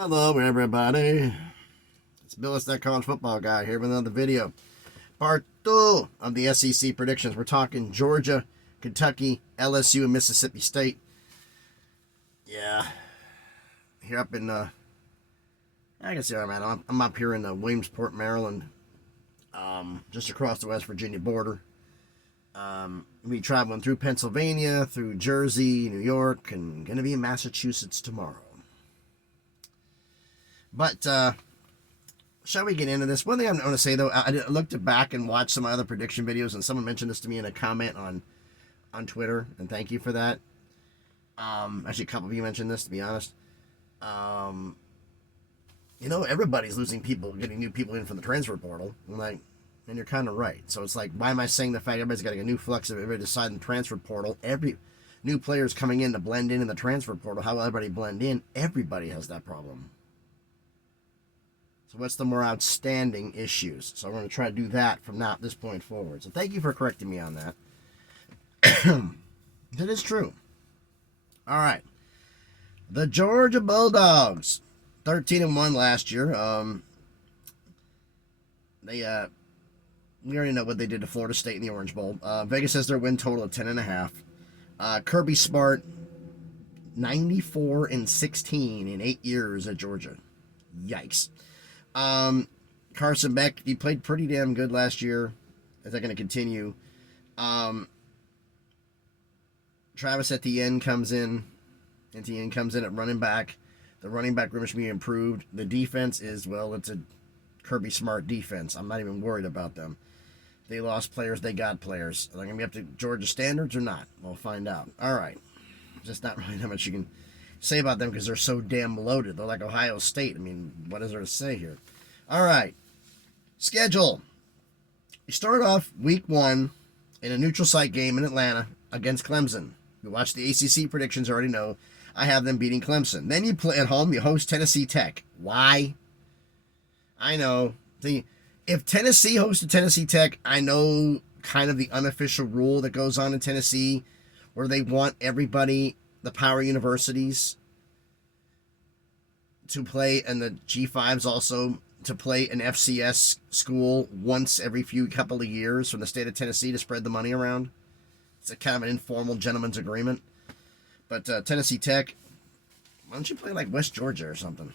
Hello, everybody. It's Billis, that college football guy, here with another video. Part 2 of the SEC predictions. We're talking Georgia, Kentucky, LSU, and Mississippi State. Yeah. Here up in, I can see where I'm at. I'm up here in Williamsport, Maryland, just across the West Virginia border. We'll be traveling through Pennsylvania, through Jersey, New York, and going to be in Massachusetts tomorrow. But, shall we get into this? One thing I'm going to say, though, I looked back and watched some other prediction videos, and someone mentioned this to me in a comment on Twitter, and thank you for that. Actually, a couple of you mentioned this, to be honest. Everybody's losing people, getting new people in from the transfer portal. And you're kind of right. So it's like, why am I saying the fact everybody's getting a new flux of everybody deciding the transfer portal? Every new player's coming in to blend in the transfer portal. How will everybody blend in? Everybody has that problem. So what's the more outstanding issues? So I'm going to try to do that from this point forward. So thank you for correcting me on that. That is true. All right. The Georgia Bulldogs, 13-1 last year. We already know what they did to Florida State in the Orange Bowl. Vegas has their win total of 10.5. Kirby Smart, 94-16 in 8 years at Georgia. Yikes. Carson Beck, he played pretty damn good last year. Is that going to continue? Travis Etienne comes in. Etienne comes in at running back. The running back room should be improved. The defense is, well, it's a Kirby Smart defense. I'm not even worried about them. They lost players. They got players. Are they going to be up to Georgia standards or not? We'll find out. All right. Just not really that much you can say about them because they're so damn loaded. They're like Ohio State. I mean, what is there to say here? All right. Schedule. You start off week 1 in a neutral site game in Atlanta against Clemson. You watch the ACC predictions, already know I have them beating Clemson. Then you play at home. You host Tennessee Tech. Why? I know. If Tennessee hosted Tennessee Tech, I know kind of the unofficial rule that goes on in Tennessee where they want everybody, the power universities, to play, and the G5s also, to play an FCS school once every couple of years from the state of Tennessee to spread the money around. It's a kind of an informal gentleman's agreement. But Tennessee Tech, why don't you play like West Georgia or something?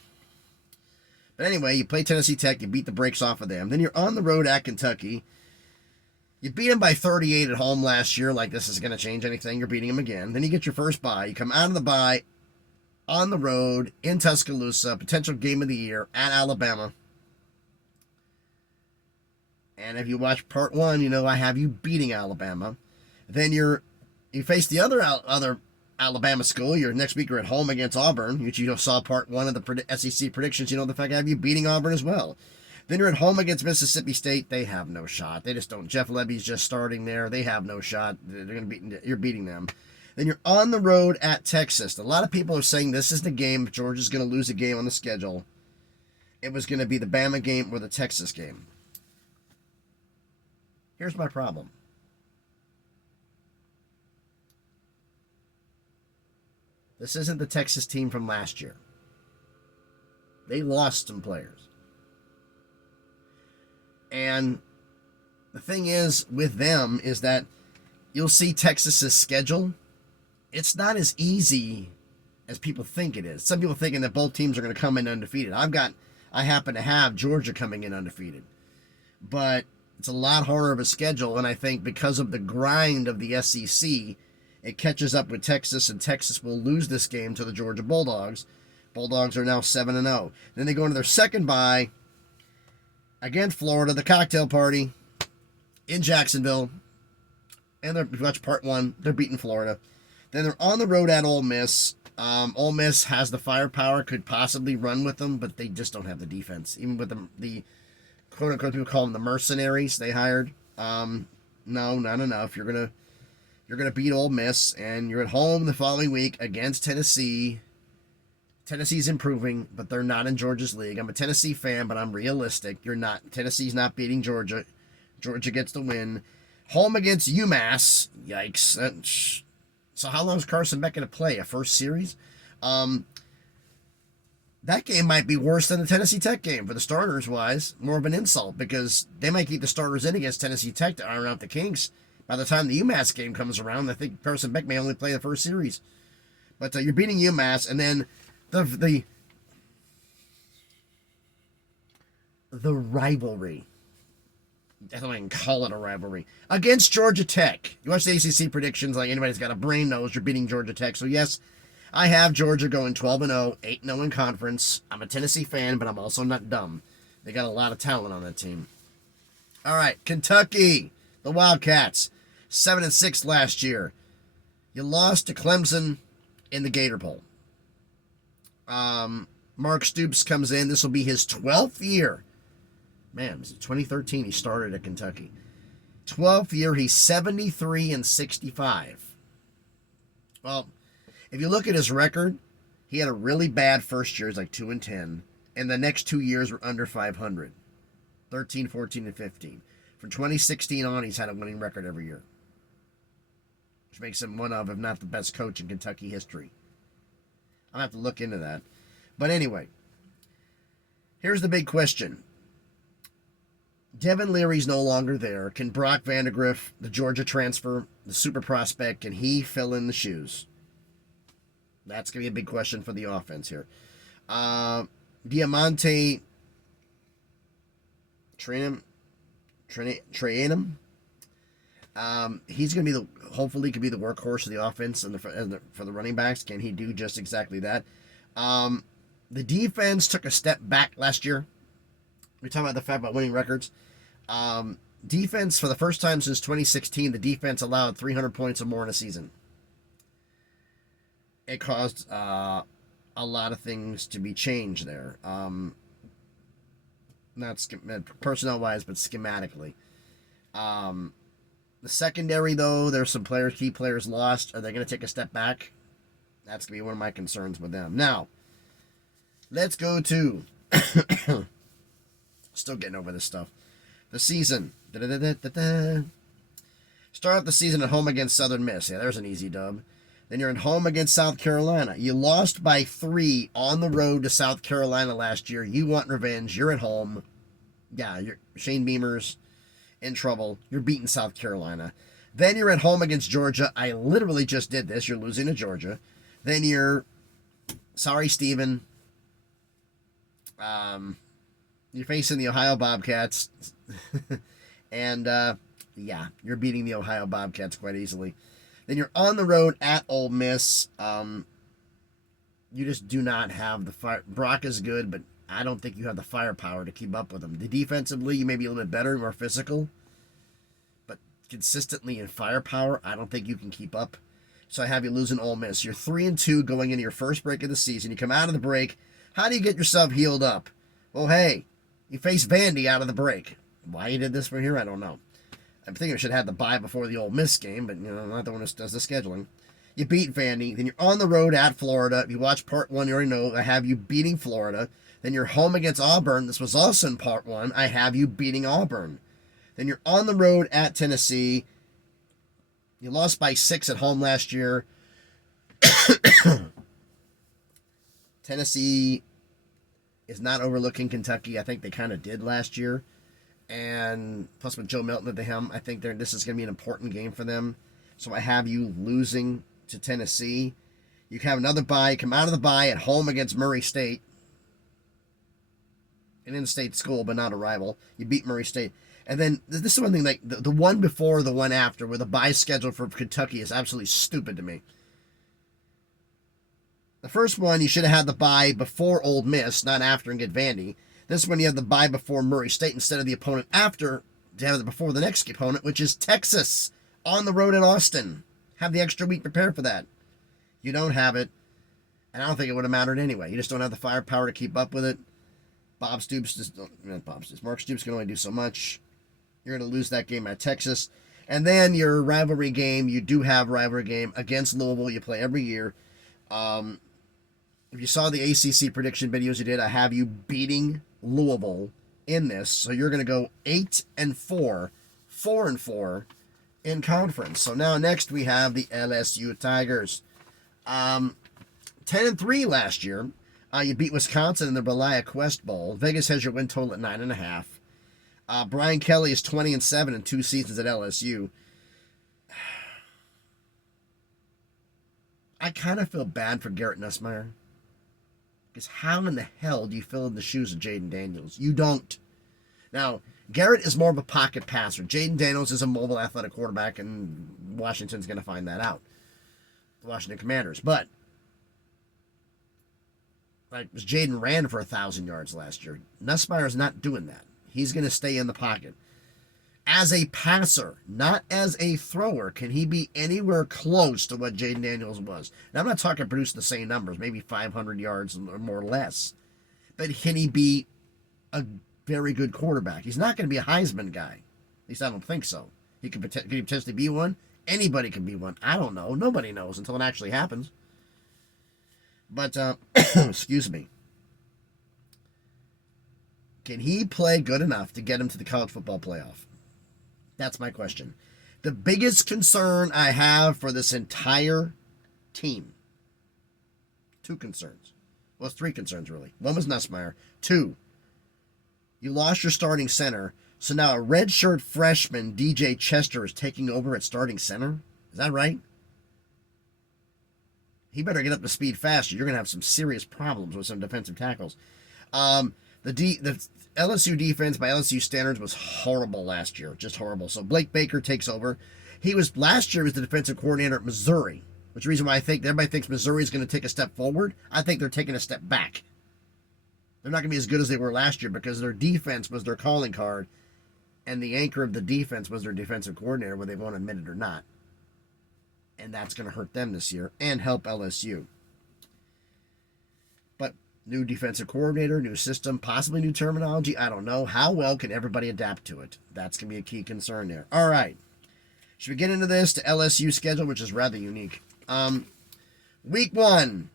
But anyway, you play Tennessee Tech, you beat the brakes off of them. Then you're on the road at Kentucky. You beat them by 38 at home last year, like this is going to change anything. You're beating them again. Then you get your first bye. You come out of the bye on the road in Tuscaloosa, potential game of the year at Alabama. And if you watch part 1, you know I have you beating Alabama. Then you face the other Alabama school. Next week you're at home against Auburn, which you saw part 1 of the SEC predictions. You know the fact I have you beating Auburn as well. Then you're at home against Mississippi State. They have no shot. They just don't. Jeff Lebby's just starting there. They have no shot. You're beating them. Then you're on the road at Texas. A lot of people are saying this is the game. If Georgia's going to lose a game on the schedule, it was going to be the Bama game or the Texas game. Here's my problem. This isn't the Texas team from last year. They lost some players. And the thing is with them is that you'll see Texas's schedule. It's not as easy as people think it is. Some people thinking that both teams are going to come in undefeated. I happen to have Georgia coming in undefeated. But it's a lot harder of a schedule, and I think because of the grind of the SEC, it catches up with Texas, and Texas will lose this game to the Georgia Bulldogs. Bulldogs are now 7-0. Then they go into their second bye against Florida, the cocktail party in Jacksonville. And if you watch part 1, they're beating Florida. Then they're on the road at Ole Miss. Ole Miss has the firepower, could possibly run with them, but they just don't have the defense. Even with the quote-unquote, people call them the mercenaries they hired. No, not enough. You're gonna beat Ole Miss, and you're at home the following week against Tennessee. Tennessee's improving, but they're not in Georgia's league. I'm a Tennessee fan, but I'm realistic. Tennessee's not beating Georgia. Georgia gets the win. Home against UMass. Yikes. So how long is Carson Beck going to play? A first series? that game might be worse than the Tennessee Tech game for the starters wise. More of an insult because they might keep the starters in against Tennessee Tech to iron out the kinks. By the time the UMass game comes around, I think Carson Beck may only play the first series. But you're beating UMass, and then the rivalry. I don't even call it a rivalry. Against Georgia Tech. You watch the ACC predictions like anybody's got a brain knows you're beating Georgia Tech. So yes, I have Georgia going 12-0, 8-0 in conference. I'm a Tennessee fan, but I'm also not dumb. They got a lot of talent on that team. All right, Kentucky, the Wildcats, 7-6 last year. You lost to Clemson in the Gator Bowl. Mark Stoops comes in. This will be his 12th year. Man, 2013 he started at Kentucky. 12th year, he's 73-65. Well, if you look at his record, he had a really bad first year, it's like 2-10, and the next 2 years were under 500. 13, 14, and 15. From 2016 on, he's had a winning record every year, which makes him one of, if not the best coach in Kentucky history. I'll have to look into that. But anyway, here's the big question. Devin Leary's no longer there. Can Brock Vandegrift, the Georgia transfer, the super prospect, can he fill in the shoes? That's going to be a big question for the offense here. Diamante Trayanum. He's going to be hopefully could be the workhorse of the offense and for the running backs. Can he do just exactly that? The defense took a step back last year. We talk about the fact about winning records. Defense, for the first time since 2016, the defense allowed 300 points or more in a season. It caused a lot of things to be changed there. Not personnel-wise, but schematically. The secondary, though, there's some key players lost. Are they going to take a step back? That's going to be one of my concerns with them. Now, let's go to... Still getting over this stuff. The season. Start off the season at home against Southern Miss. Yeah, there's an easy dub. Then you're at home against South Carolina. You lost by 3 on the road to South Carolina last year. You want revenge. You're at home. Yeah, Shane Beamer's in trouble. You're beating South Carolina. Then you're at home against Georgia. I literally just did this. You're losing to Georgia. Then you're... Sorry, Steven. You're facing the Ohio Bobcats. And, yeah, you're beating the Ohio Bobcats quite easily. Then you're on the road at Ole Miss. You just do not have the fire. Brock is good, but I don't think you have the firepower to keep up with him. Defensively, you may be a little bit better, more physical. But consistently in firepower, I don't think you can keep up. So I have you losing Ole Miss. You're 3-2 going into your first break of the season. You come out of the break. How do you get yourself healed up? Well, hey, you face Vandy out of the break. Why you did this from here, I don't know. I'm thinking we should have the bye before the Ole Miss game, but, not the one who does the scheduling. You beat Vandy. Then you're on the road at Florida. If you watch part 1, you already know I have you beating Florida. Then you're home against Auburn. This was also in part 1. I have you beating Auburn. Then you're on the road at Tennessee. You lost by 6 at home last year. Tennessee is not overlooking Kentucky. I think they kind of did last year. And plus with Joe Milton at the helm, I think this is going to be an important game for them. So I have you losing to Tennessee. You have another bye. Come out of the bye at home against Murray State. An in-state school, but not a rival. You beat Murray State. And then this is one thing, like the one before, the one after, where the bye schedule for Kentucky is absolutely stupid to me. The first one, you should have had the bye before Ole Miss, not after, and get Vandy. This one, you have the bye before Murray State instead of the opponent after, to have it before the next opponent, which is Texas, on the road at Austin. Have the extra week prepared for that. You don't have it, and I don't think it would have mattered anyway. You just don't have the firepower to keep up with it. Mark Stoops can only do so much. You're going to lose that game at Texas. And then your rivalry game, you do have rivalry game against Louisville. You play every year. If you saw the ACC prediction videos you did, I have you beating Louisville in this. So you're going to go 8-4, 4-4 in conference. So now next we have the LSU Tigers. 10-3 last year. You beat Wisconsin in the Belia Quest Bowl. Vegas has your win total at 9.5. Brian Kelly is 20-7 in 2 seasons at LSU. I kind of feel bad for Garrett Nussmeier. Because how in the hell do you fill in the shoes of Jaden Daniels? You don't. Now, Garrett is more of a pocket passer. Jaden Daniels is a mobile athletic quarterback, and Washington's going to find that out. The Washington Commanders. But, like, Jaden ran for 1,000 yards last year. Nussmeier's not doing that. He's going to stay in the pocket. As a passer, not as a thrower, can he be anywhere close to what Jaden Daniels was? Now, I'm not talking produce the same numbers, maybe 500 yards or more or less. But can he be a very good quarterback? He's not going to be a Heisman guy. At least I don't think so. He could potentially be one. Anybody can be one. I don't know. Nobody knows until it actually happens. But, excuse me. Can he play good enough to get him to the college football playoff? That's my question. The biggest concern I have for this entire team. 2 concerns. Well, it's 3 concerns, really. 1 was Nussmeier. 2, you lost your starting center, so now a redshirt freshman, DJ Chester, is taking over at starting center? Is that right? He better get up to speed faster. You're going to have some serious problems with some defensive tackles. The LSU defense, by LSU standards, was horrible last year. Just horrible. So Blake Baker takes over. Last year, he was the defensive coordinator at Missouri, which is the reason why I think everybody thinks Missouri is going to take a step forward. I think they're taking a step back. They're not going to be as good as they were last year because their defense was their calling card, and the anchor of the defense was their defensive coordinator, whether they want to admit it or not. And that's going to hurt them this year and help LSU. But new defensive coordinator, new system, possibly new terminology. I don't know. How well can everybody adapt to it? That's going to be a key concern there. All right. Should we get into this? To LSU schedule, which is rather unique. Week 1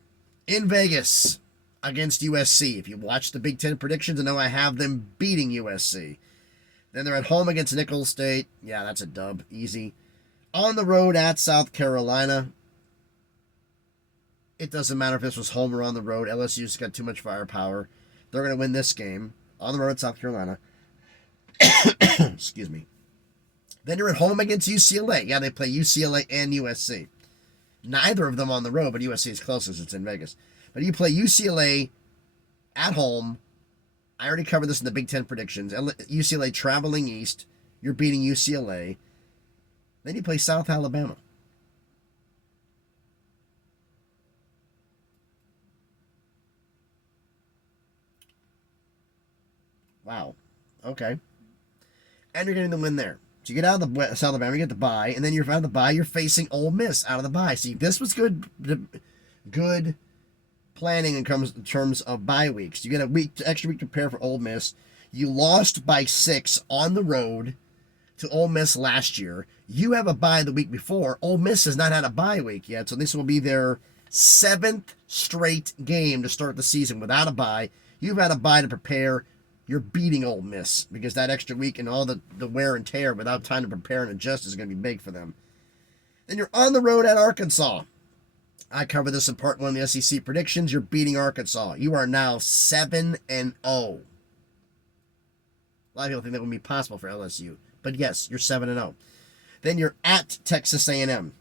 in Vegas against USC. If you watch the Big Ten predictions, I know I have them beating USC. Then they're at home against Nicholls State. Yeah, that's a dub. Easy. On the road at South Carolina. It doesn't matter if this was home or on the road. LSU's got too much firepower. They're going to win this game. On the road at South Carolina. Excuse me. Then you're at home against UCLA. Yeah, they play UCLA and USC. Neither of them on the road, but USC is closest. It's in Vegas. But you play UCLA at home. I already covered this in the Big Ten predictions. UCLA traveling east. You're beating UCLA. Then you play South Alabama. Wow. Okay. And you're getting the win there. So you get out of the South Alabama, you get the bye, and then you're out of the bye, you're facing Ole Miss out of the bye. See, this was good planning in terms of bye weeks. You get extra week to prepare for Ole Miss. You lost by 6 on the road to Ole Miss last year. You have a bye the week before. Ole Miss has not had a bye week yet, so this will be their 7th straight game to start the season without a bye. You've had a bye to prepare. You're beating Ole Miss because that extra week and all the wear and tear without time to prepare and adjust is going to be big for them. Then you're on the road at Arkansas. I covered this in part 1 of the SEC predictions. You're beating Arkansas. You are now 7-0. A lot of people think that wouldn't be possible for LSU. But yes, you're 7-0. Then you're at Texas A&M.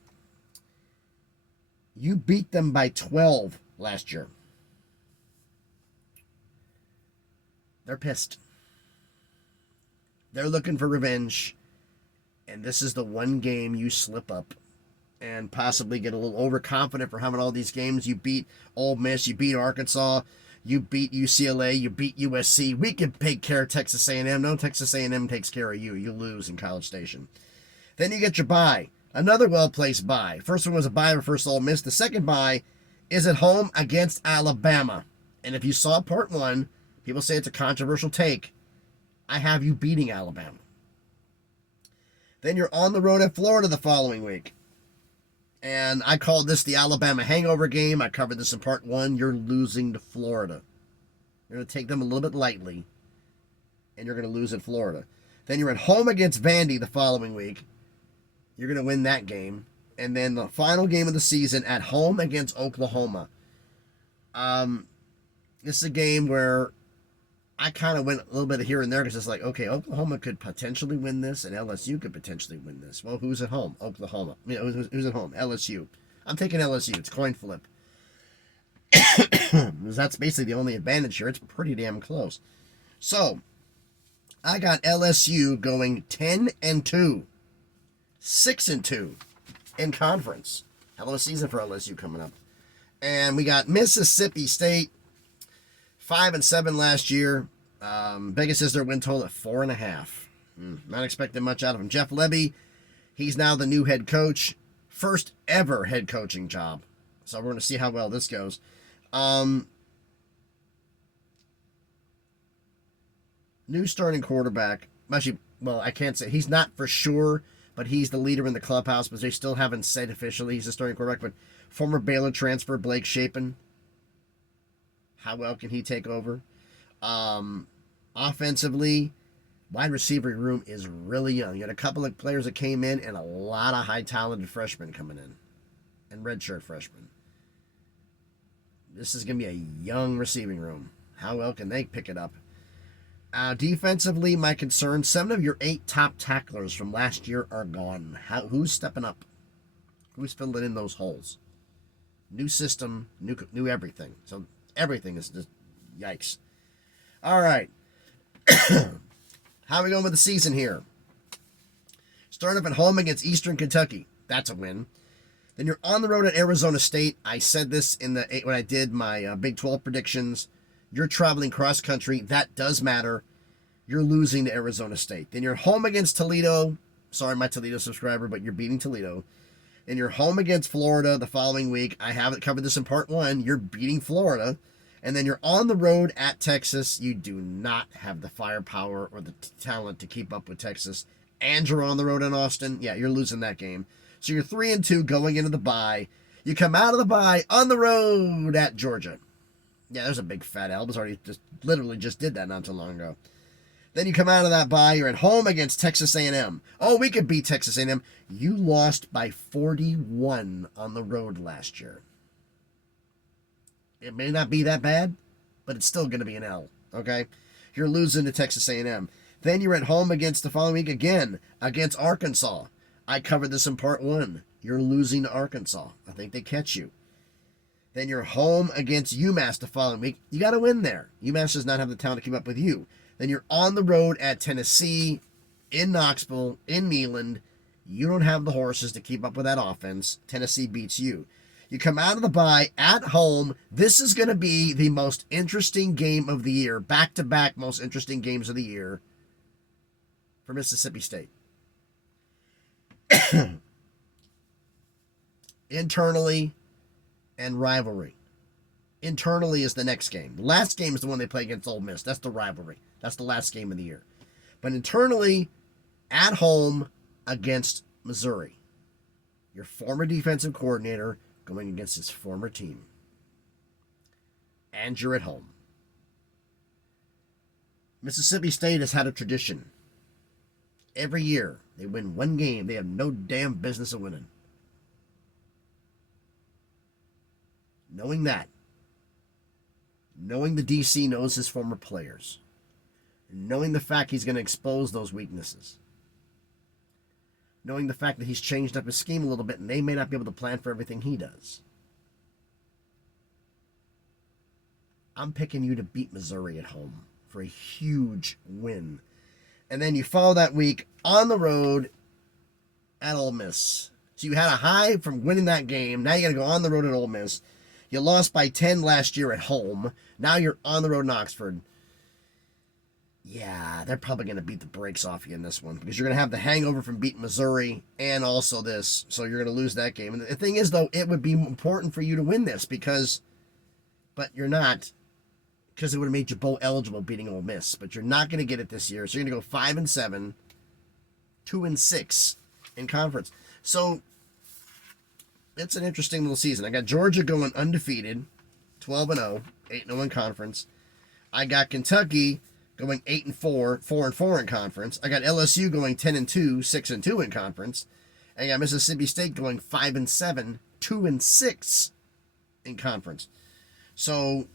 You beat them by 12 last year. They're pissed. They're looking for revenge. And this is the one game you slip up and possibly get a little overconfident for having all these games. You beat Ole Miss. You beat Arkansas. You beat UCLA. You beat USC. We can take care of Texas A&M. No, Texas A&M takes care of you. You lose in College Station. Then you get your bye. Another well-placed bye. First one was a bye for Ole Miss. The second bye is at home against Alabama. And if you saw part 1, people say it's a controversial take. I have you beating Alabama. Then you're on the road at Florida the following week. And I called this the Alabama hangover game. I covered this in part 1. You're losing to Florida. You're going to take them a little bit lightly. And you're going to lose at Florida. Then you're at home against Vandy the following week. You're going to win that game. And then the final game of the season at home against Oklahoma. This is a game where I kind of went a little bit here and there because it's like, okay, Oklahoma could potentially win this, and LSU could potentially win this. Well, who's at home? Oklahoma. Who's at home? LSU. I'm taking LSU. It's coin flip. That's basically the only advantage here. It's pretty damn close. So, I got LSU going 10-2, 6-2 in conference. Hell of a season for LSU coming up. And we got Mississippi State, 5-7 last year. Vegas is their win total at 4.5. Not expecting much out of him. Jeff Lebby, he's now the new head coach. First ever head coaching job. So we're going to see how well this goes. New starting quarterback. Actually, well, I can't say. He's not for sure, but he's the leader in the clubhouse. But they still haven't said officially he's the starting quarterback. But former Baylor transfer Blake Shapen. How well can he take over? Offensively, wide receiver room is really young. You had a couple of players that came in and a lot of high talented freshmen coming in. And redshirt freshmen. This is going to be a young receiving room. How well can they pick it up? Defensively, my concern, 7 of your 8 top tacklers from last year are gone. Who's stepping up? Who's filling in those holes? New system, new everything. So everything is just yikes. All right. How are we going with the season here? Start up at home against Eastern Kentucky. That's a win. Then you're on the road at Arizona State. I said this when I did my Big 12 predictions. You're traveling cross country. That does matter. You're losing to Arizona State. Then you're home against Toledo. Sorry, my Toledo subscriber, but you're beating Toledo. Then you're home against Florida the following week. I haven't covered this in part 1. You're beating Florida. And then you're on the road at Texas. You do not have the firepower or the talent to keep up with Texas. And you're on the road in Austin. Yeah, you're losing that game. So you're 3-2 going into the bye. You come out of the bye on the road at Georgia. Yeah, there's a big fat L. Literally just did that not too long ago. Then you come out of that bye. You're at home against Texas A&M. Oh, we could beat Texas A&M. You lost by 41 on the road last year. It may not be that bad, but it's still going to be an L, okay? You're losing to Texas A&M. Then you're at home against the following week again against Arkansas. I covered this in part 1. You're losing to Arkansas. I think they catch you. Then you're home against UMass the following week. You got to win there. UMass does not have the talent to keep up with you. Then you're on the road at Tennessee, in Knoxville, in Neyland. You don't have the horses to keep up with that offense. Tennessee beats you. You come out of the bye at home. This is going to be the most interesting game of the year. Back-to-back most interesting games of the year for Mississippi State. Internally and rivalry. Internally is the next game. The last game is the one they play against Ole Miss. That's the rivalry. That's the last game of the year. But internally, at home against Missouri. Your former defensive coordinator going against his former team. And you're at home. Mississippi State has had a tradition. Every year, they win one game they have no damn business of winning. Knowing that, knowing the DC knows his former players, knowing the fact he's going to expose those weaknesses, knowing the fact that he's changed up his scheme a little bit and they may not be able to plan for everything he does. I'm picking you to beat Missouri at home for a huge win. And then you follow that week on the road at Ole Miss. So you had a high from winning that game. Now you got to go on the road at Ole Miss. You lost by 10 last year at home. Now you're on the road in Oxford. Yeah, they're probably going to beat the brakes off you in this one because you're going to have the hangover from beating Missouri and also this. So you're going to lose that game. And the thing is, though, it would be important for you to win this but you're not, because it would have made you bowl eligible beating Ole Miss. But you're not going to get it this year. So you're going to go 5-7, 2-6 in conference. So it's an interesting little season. I got Georgia going undefeated, 12-0, 8-0 in conference. I got Kentucky going 8-4, 4-4 in conference. I got LSU going 10-2, 6-2 in conference. And I got Mississippi State going 5-7, 2-6 in conference. So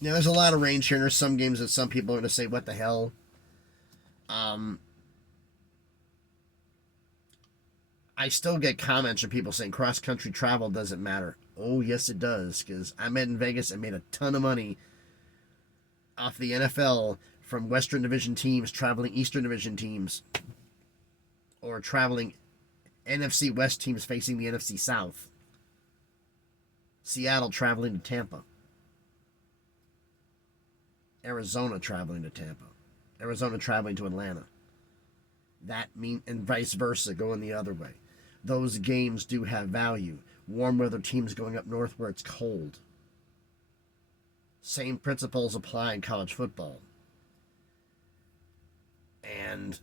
Yeah, there's a lot of range here. And there's some games that some people are going to say, what the hell? I still get comments from people saying cross-country travel doesn't matter. Oh, yes, it does, because I'm in Vegas and made a ton of money off the NFL from Western Division teams traveling Eastern Division teams or traveling NFC West teams facing the NFC South. Seattle traveling to Tampa. Arizona traveling to Tampa. Arizona traveling to Atlanta. And vice versa, going the other way. Those games do have value. Warm weather teams going up north where it's cold. Same principles apply in college football. And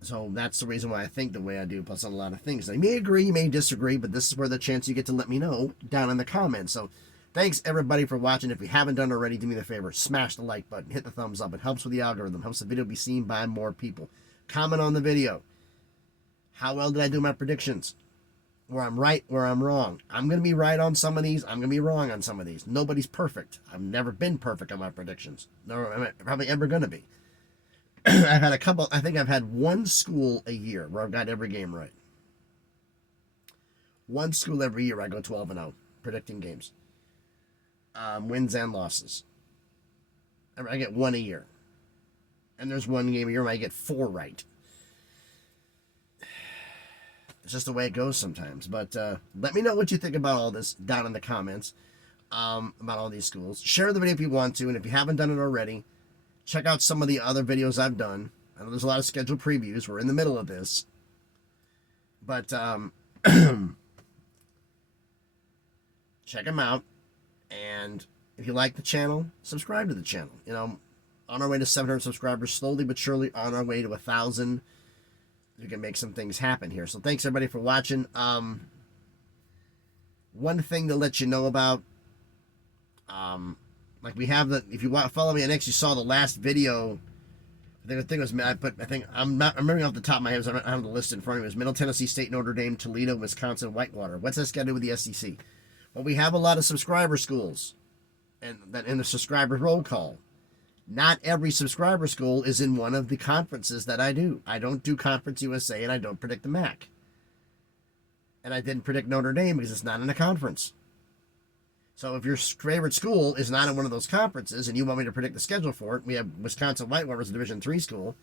so that's the reason why I think the way I do, plus on a lot of things. I may agree, you may disagree, but this is where the chance you get to let me know down in the comments. So thanks everybody for watching. If you haven't done already, do me the favor, smash the like button, hit the thumbs up. It helps with the algorithm, helps the video be seen by more people. Comment on the video. How well did I do my predictions? Where I'm right, where I'm wrong. I'm going to be right on some of these. I'm going to be wrong on some of these. Nobody's perfect. I've never been perfect on my predictions. Nor am I probably ever going to be. I've had I think I've had one school a year where I've got every game right. One school every year I go 12-0 predicting games. Wins and losses. I get one a year. And there's one game a year where I get 4 right. It's just the way it goes sometimes. But let me know what you think about all this down in the comments about all these schools. Share the video if you want to. And if you haven't done it already, check out some of the other videos I've done. I know there's a lot of scheduled previews. We're in the middle of this. But check them out. And if you like the channel, subscribe to the channel. You know, on our way to 700 subscribers, slowly but surely on our way to 1,000. We can make some things happen here. So thanks everybody for watching. One thing to let you know about, like we have if you follow me on X, you saw the last video. I'm remembering off the top of my head, I don't have the list in front of me. It was Middle Tennessee State, Notre Dame, Toledo, Wisconsin, Whitewater. What's this got to do with the SEC? Well, we have a lot of subscriber schools, and that in the subscriber roll call. Not every subscriber school is in one of the conferences that I do. I don't do Conference USA, and I don't predict the MAC. And I didn't predict Notre Dame because it's not in a conference. So if your favorite school is not in one of those conferences and you want me to predict the schedule for it, we have Wisconsin Whitewater as a Division III school.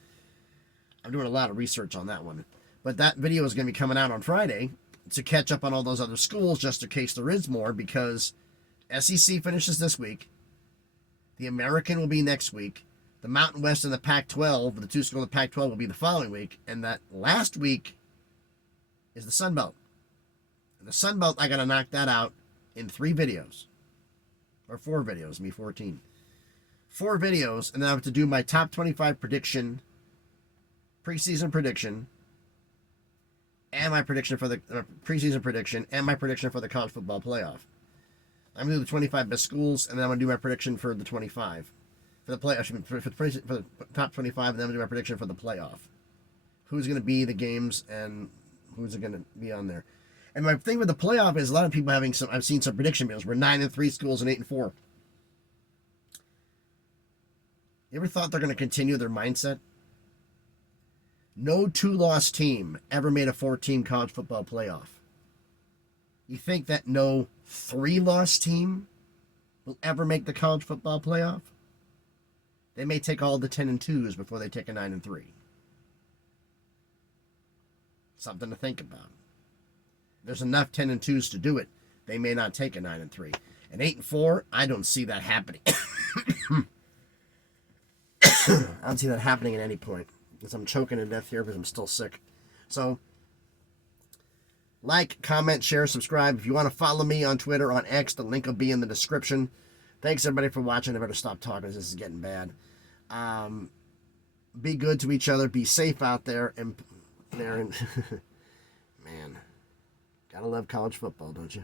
I'm doing a lot of research on that one. But that video is going to be coming out on Friday to catch up on all those other schools just in case there is more, because SEC finishes this week. The American will be next week. The Mountain West and the Pac-12, the two schools in the Pac-12 will be the following week. And that last week is the Sun Belt. And the Sun Belt, I got to knock that out in 3 videos. Or 4 videos, me 14. 4 videos, and then I have to do my top 25 prediction, preseason prediction, and my prediction for the preseason prediction, and my prediction for the college football playoff. I'm going to do the 25 best schools, and then I'm going to do my prediction for the 25. For the the top 25, and then I'm going to do my prediction for the playoff. Who's going to be the games, and who's going to be on there. And my thing with the playoff is a lot of people I've seen some prediction videos where 9-3 schools and 8-4. You ever thought they're going to continue their mindset? No 2-loss team ever made a 4-team college football playoff. You think that no 3-loss team will ever make the college football playoff? They may take all the 10-2s before they take a 9-3. Something to think about. There's enough 10-2s to do it. They may not take a 9-3. And 8-4, I don't see that happening. I don't see that happening at any point. Because I'm choking to death here because I'm still sick. So, like, comment, share, subscribe. If you want to follow me on Twitter, on X, the link will be in the description. Thanks, everybody, for watching. I better stop talking. This is getting bad. Be good to each other. Be safe out there. And man, gotta love college football, don't you?